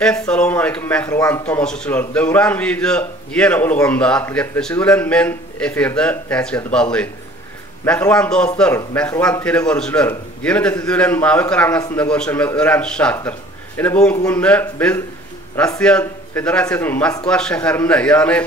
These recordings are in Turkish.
Assalamu alaykum mehrwan tomoşaçylar. Döwran video ýene ulganda atly gepleşigi bilen men eferde täsirli bally. Mehrwan dostlar, mehrwan telegörjüler, ýene de siz bilen mawy ekranasynda görüşmek ören şartdyr. Ene bugünkü günde biz Russiya Federasiýasynyň Moskwa şäherinde, ýani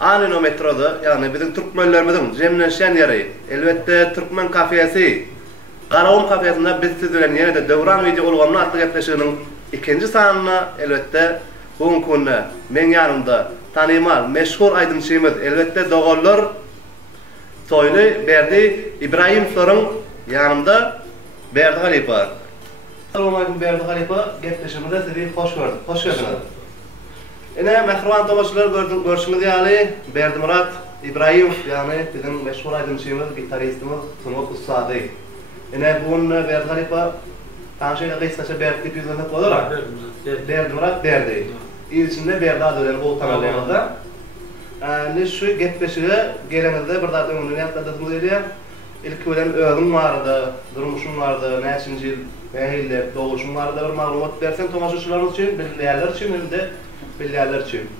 Anino metroda, ýani bizim türkmenlerimiziň jemlenşen ýeri, elbetde Türkmen kafesi, Garawun kafesinde biz siz bilen ýene de Döwran video ulganda atly gepleşiginiň ikinci sanyna elbette bugünkü günde men ýanymda tanymal, meşhur aýdymçymyz elbette Dogollar Toyly Berdi İbrahimovlaryň ýanymda Berdi Halipa. Assalamu alaykum Berdi Halipa, gepleşigimize sizi hoş gördük. Hoş geldiniz. Ene mehrwan tomoşaçylar görüşüňiz ýaly Berdi Murat İbrahimov ýani bizim meşhur aýdymçymyz, gitaristimiz, sunuk ustady. Ene bugün Berdi Halipa Tanşayla kıysaça Berdi tip yüzüne koydular. Berdi Murat Berdi. İlçinde Berdi adıları bu kanallarımızda. Ne şu gepleşige gelenizde bir daha ömrünü yaptırdığımız ile ilk ölen öğün vardı, durmuşum vardı, neçinci yıl, neyle doğuşum vardı bir malumat versen tomaşaçılarımız için, bilgilerler için hem de bilgilerler için.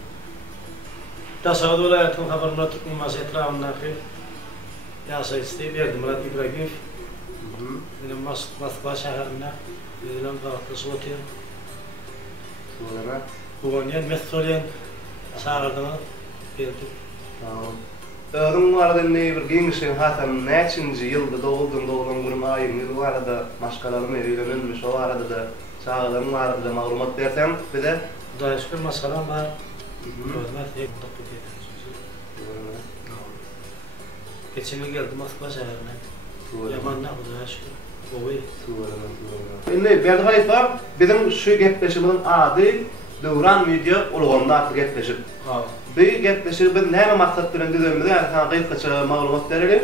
Tasavvur vilayetinin haberine tutulması etrafındaki yasa isteği Berdi Murat İbrahimov. Benim Moskva şäherinde bilen gaýtly soýtýar. Soňra Bugün metrolen şäherinde geldik. Tamam. Öňüm barada ne bir giňişiň hatan näçinji ýylda doğulduğum günüm aýym ýyl barada maşgalarym eýlenmiş o arada da çağlarym barada maglumat bersem bize Daýşky masalan bar. Hörmet ýek topuk eder. Geçen yıl geldim Moskva şäherine. Yamanna ulaştı. Indi Berdi Halipa bizim şu gepleşigimiň ady Döwran video ulganda atly gepleşik. Bu gepleşigi biz näme maksat bilen düzenledi? Yani hakykaça maglumat berelim.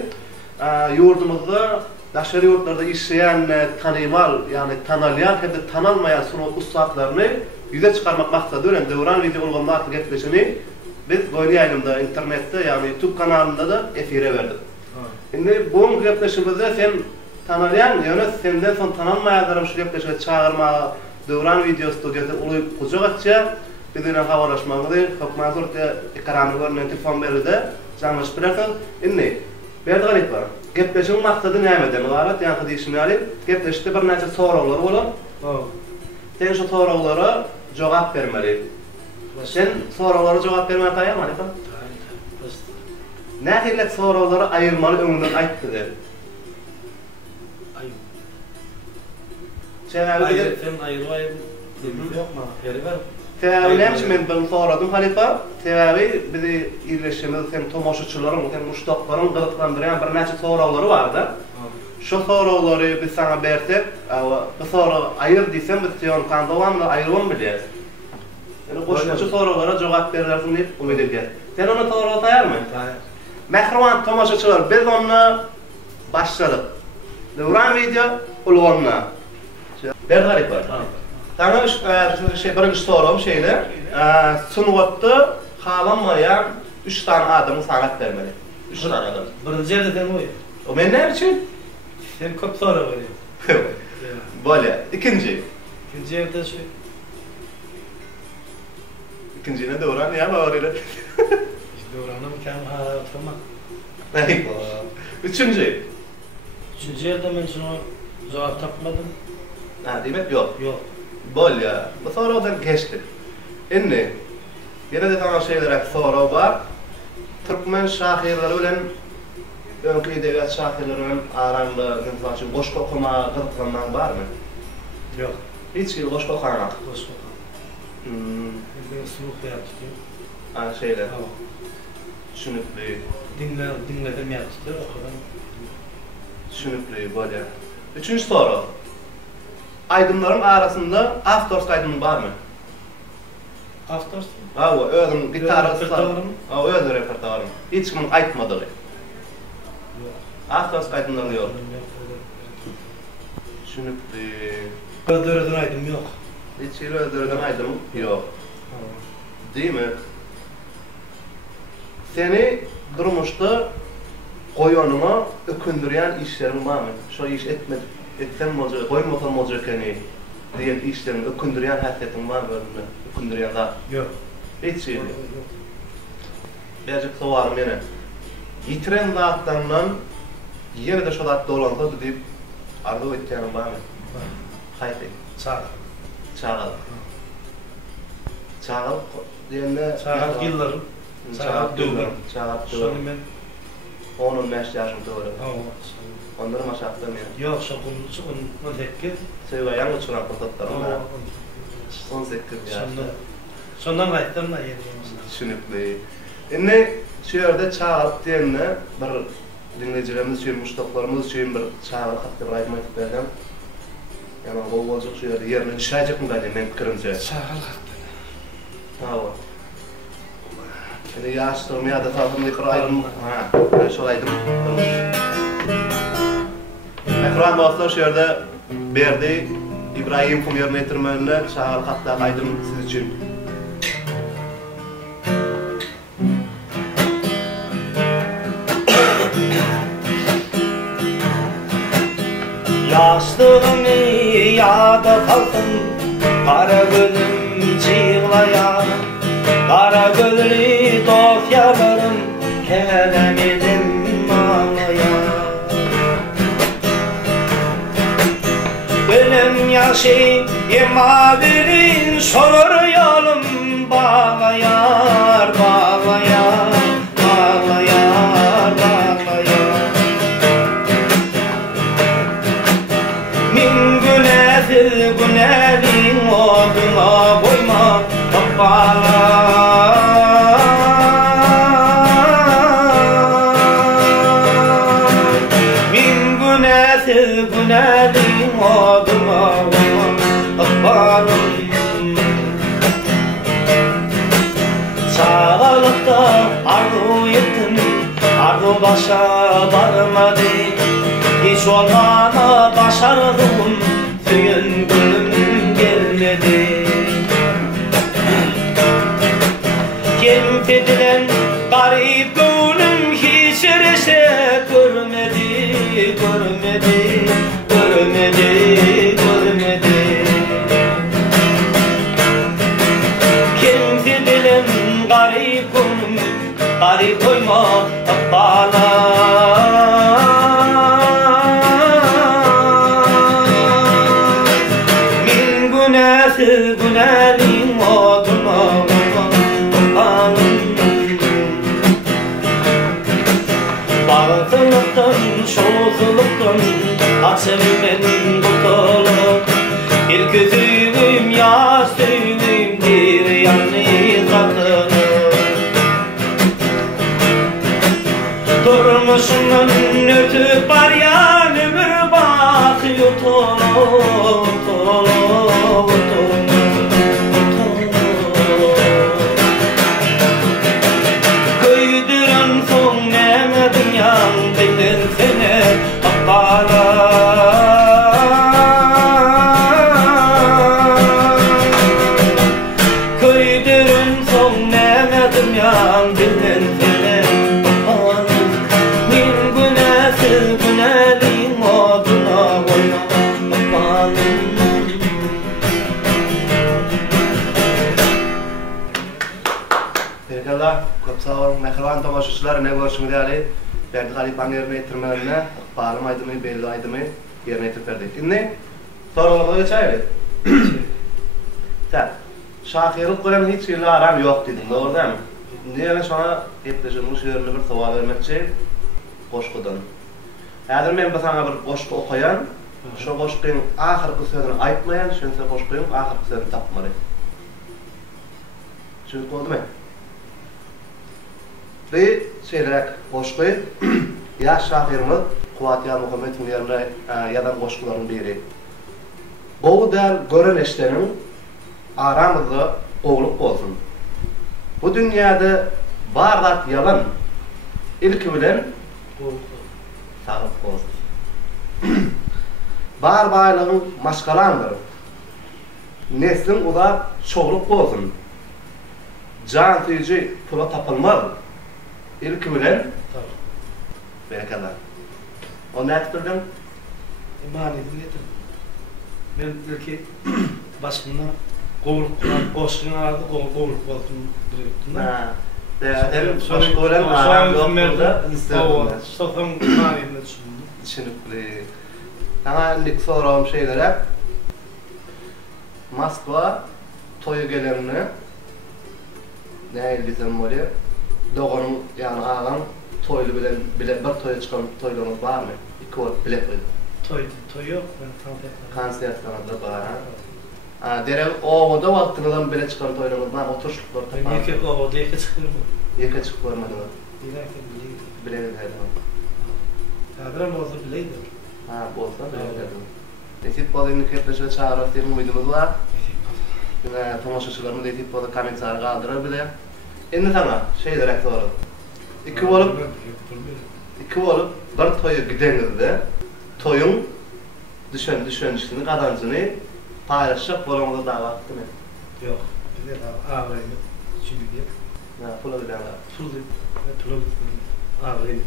Ýurdumyzda, daşary ýurtlarda işleýän tanymal, ýani tanalýan hem de tanalmaýan sunuk ustalaryny ýüze çykarmak maksady bilen Döwran video ulganda atly gepleşigini biz goýly ýaýlymda internetde, ýani YouTube kanalynda da efire berdik. Indi bu gepleşigimizde sen tanalyan, ýöne senden son tananmaýanlarym şu gepleşige çağırma, Döwran video studiýasy uly gujak atça, biz bilen habarlaşmagyny, hokmaýa ekrany görnen telefon berdi, janlaşyp bırakın. Indi Berdi Halipa, gepleşigiň maksady näme? Garat ýa-da diýişmeli, gepleşikde bir näçe soralar bolar. Sen şu soralara jogap bermeli. Sen soralara jogap bermeli taýýarmy? Nähillet soralara aýyrmaly öňünden aýtdy. Hayır, sen ayrı yok mu? Yeri var. Täwälim men bunu soradym Halipa. Täwäli bizi ýerleşýänmiz hem tomoşaçylaryň hem muştaklaryň gyzyklandyrýan bir näçe soraglary bardy. Şu soraglary biz sana bersek, bu soragy aýyr diýsem biz ýon kandawamda aýrywam bilýär. Yani goşmaçy soraglara jogap berersin diýip umyt edýär. Sen onu soraga taýarmy? Taýar. Mehrwan tomoşaçylar, biz onu başladyk. Döwran video ulganda. Berdi Halipa. Sana birinci sorum şeýle, sunwatda halanmaýan 3 tane adamy sanat bermeli. 3 tane adam. Birinci ýerde sen oý. O men näme üçin? Sen köp sorak berýär. Bolýar. İkinci ýerde şu. İkincine Döwran ýa bagyrlar. Döwranyň kam hatyrma. Näme? Üçüncü ýerde men şunu jogap tapmadym. Demek yok. Yok. Bolýar. Bu soradan geçdik. Indi ýene de taňa şeýler soraw bar. Türkmen şahyrlary bilen öňkü edebiýat şahyrlary bilen aranda mesela goşk okuma gyzyklanmaň barmy? Yok. Hiç ýyl goşk okamak. Goşk okamak. Ben sunuk ýapdy. Şeýle. Şunukly. Dinledim ýapdy, okudum. Şunukly bolýar. Üçüncü soraw. Aydımlarım arasında Aftors aydımın var mı? Aftors? O özüm gitarist var. O özüm repertuarım. Hiç kimin aytmadığı. Yok. Aftors aydımları yok. Şunukly. Öldürüden aydım yok. Hiç öldürüden aydım yok. Değil mi? Seni durmuşda koyonuma ökündürýän işlerim var mı? Şu iş etmedim. Etsem boljak, goýmasan boljak eni. diyen işlerini ökündüren hasretin var bölümde. Ökündüren da. Yok. Hiç şey Yok. değil. Birazcık soğarım yine. Yitiren zatlarından yine de şu zatta olandı deyip arzu ettiğim var mı? Haydi. Çağ. Çağal. Çağal diyenle... Çağ yıllarım. Çağ dövüm. Çağal Sonra dövüm. ben... 10-15 yaşım doğru. Onların aşağıdan ya. Yok, şokun tekke. Söyleyen uçuran fırsatlarım da. 18 yaş. Sondan kayıtlarım da yedi. Düşünüklü. Şimdi şu yerde Çağal diyenle bir dinleyicilerimiz için, müştaklarımız için bir Çağal hakkı rayma ettiklerden yani o olacak şu yerde yerine düşecek mi galiba benim fikrimce? Çağal hakkı. Tamam. Şimdi yaştırmaya da tadımda yıkıraydım. Ben şolaydım. Ekran dostlar şu yerde berdi İbrahim Kum yerine getirmenine Çağal hakkı kaydım siz için. Yaşlığımı yada kalsın, kara gönlüm çığlaya, kara gönlü dosyalarım kelemedim ağlaya. Ölüm yaşı emaverin sorur yolum bağlayar, bağlayar, bağlayar, bağlayar. Min günedir günerin oduna koyma kapalar. Min günedir günerin oduna koyma kapalar. Sağlıkta arzu ettim, arzu başa varmadı. Hiç olmana başardım, süyün gülüm gelmedi. Kim edilen garip gönlüm hiç reşet görmedi, görmedi, görmedi, görmedi. Kim edilen garip gönlüm, garip koyma bana. Günelim oduna kapanım. Bağlılıktan, şozuluktan hasretten kurtulup bir küzüğüm yastığımdır yalnız atılıp durmuşundan ötüp var ya ömür bakıyor tolup tolup. Köydürün son nemedim yan bilin seni akbalar. Köydürün son nemedim yan bilin seni akbalar. Min günesiz günelin oduna koyma akbalar. Berkallah, köp sağ olun. Mehriban tomaşçılar ne görüşümü değerli. Berdi Halipan yerine getirmelerine, bağırım aydımı, belli aydımı yerine getirip verdik. Şimdi sorularına geçelim. Sen, şahirlik gören hiç yerle aram yok dedin, doğru değil mi? Niye sana yaklaşılmış yerine bir soru vermek için koşkudan. Eğer ben sana bir koşku okuyan, şu koşkunun ahirki sözünü aytmayan, şunsa koşkunun ahirki sözünü tapmalı. Çünkü oldu mu? Bir şeylerek koşku, yaş şahirimiz Kuvatiyar Muhammed'in yerine yadan koşkuların biri. Bu der gören eşlerin aramızda oğluk olsun. Bu dünyada bardak yalan, ilki bilen sağlık olsun. Bar baylığın maşkalandır. Neslin uzak çoğluk olsun. Can tüyücü pula tapılmaz. İlki bilen berekallah. O ne ettirdin? İmaniyetini getirdim. Ben belki başından kovuluk koşun aradı kovuluk olsun direktim. Ha. Hem sonuç gören ağam yok burada istedim. Sofam kanalına düşünüpli. Sana ilk sorağım şeylere Moskva toyu gelenini ne desem böyle doğanın yani ağam toylu bilen bir toya çıkan toylarımız var mı? İki ol bilet koydu. Toy yok konser kanalda var. Ha derek o da vaktından bile çıkan toylarımız var. Oturuşluklar tapar. Yeke o da yeke çıkıyor mu? Yeke çıkıyor mu? Bileydi. Kadran olsa bileydi. Ha bolsa bileydi. Nesip balayını ketleşe çağırar senin uydumuz var. Yine tomaşaçılarımı Nesip balı komentar kaldırır bile. Endi sana şey direkt soralım. İki olup bir toya gidenizde toyun düşünüşünü kazancını paylaşacak bolamada davet değil mi? Yok. Bir de ağırlayın. Şimdi diye. Ya pula gidenler. Pula ağırlayın.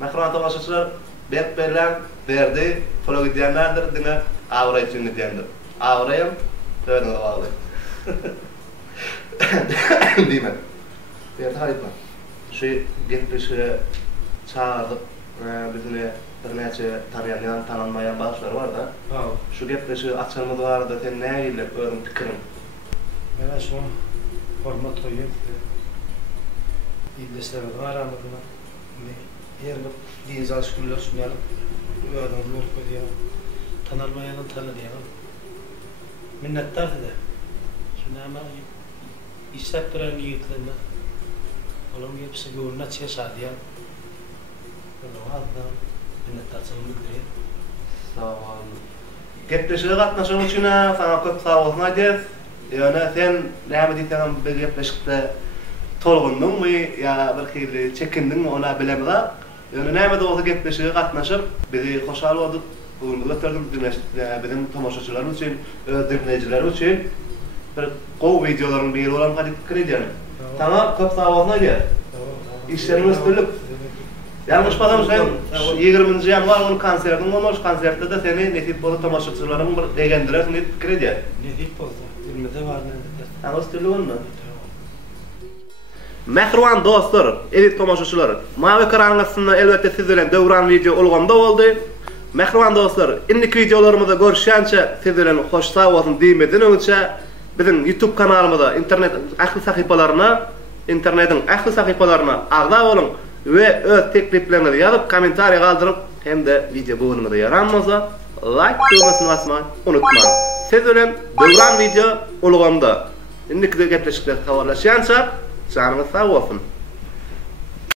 Mehran tomaşaçılar berber verdi, pula gidenlerdir dine ağırlayın için gidendir. Ağırlayın, öyle bağlı. Değil mi? Bir harika. Şu geçmişe çağırdık, bizimle bir neçe tanınmayan başlar var da. Şu geçmişe açılmadı var da sen neye gelip öğren fikrin? Ben şu forma toyum. İblisler var ama buna. Yerine deniz aşkınlar sunalım. Öğrenler koyuyor. Tanınmayanın tanıdığım. Minnettar dedi. Şimdi ama İşte bir niyetlerine oğlum hepsi gönlüne yaşadı ya. Böyle da minnettarçılığını bildireyim. Sağ olun. Gepleşiğe katnaşan için sana köp sağ olsun Adef. Yani sen ne diysen bir gepleşikte tolgundun mu ya bir kıylı çekindin mi ona bilemez. Yani ne de olsa gepleşiğe katnaşıp bizi hoşal olduk. Bugün götürdüm bizim tomaşaçılarımız için, dinleyicilerimiz için. Bir kov videoların bir olan hadi krediyelim. Tamam, köp sağ olsun Adef. İşlerimiz türlük. Yanlış badam sen 20. yanvar onun konsertin olmuş konserte de seni Nesip Bolu tomaşaçılarının bir legendiler net krediye. Nesip Bolu. Bilmede var ne? Yanlış türlü olma. Mehriban dostlar, edit tomaşaçılar. Mavi karanlıqsında elbette siz bilen dövran video olganda oldu. Mehriban dostlar, indiki videolarımızda görüşençe siz bilen hoş sağ olsun diýmeden öňçe bizim YouTube kanalymyza, internetin ähli sahypalarına agda bolun ve öz tekliplerinizi yazıp komentar galdyryp hem de video bölüminde yaranmasa like tüýmesini basmagy unutmaň. Siz bilen dövran video olganda indiki gepleşikler habarlaşýança canınız sağ olsun.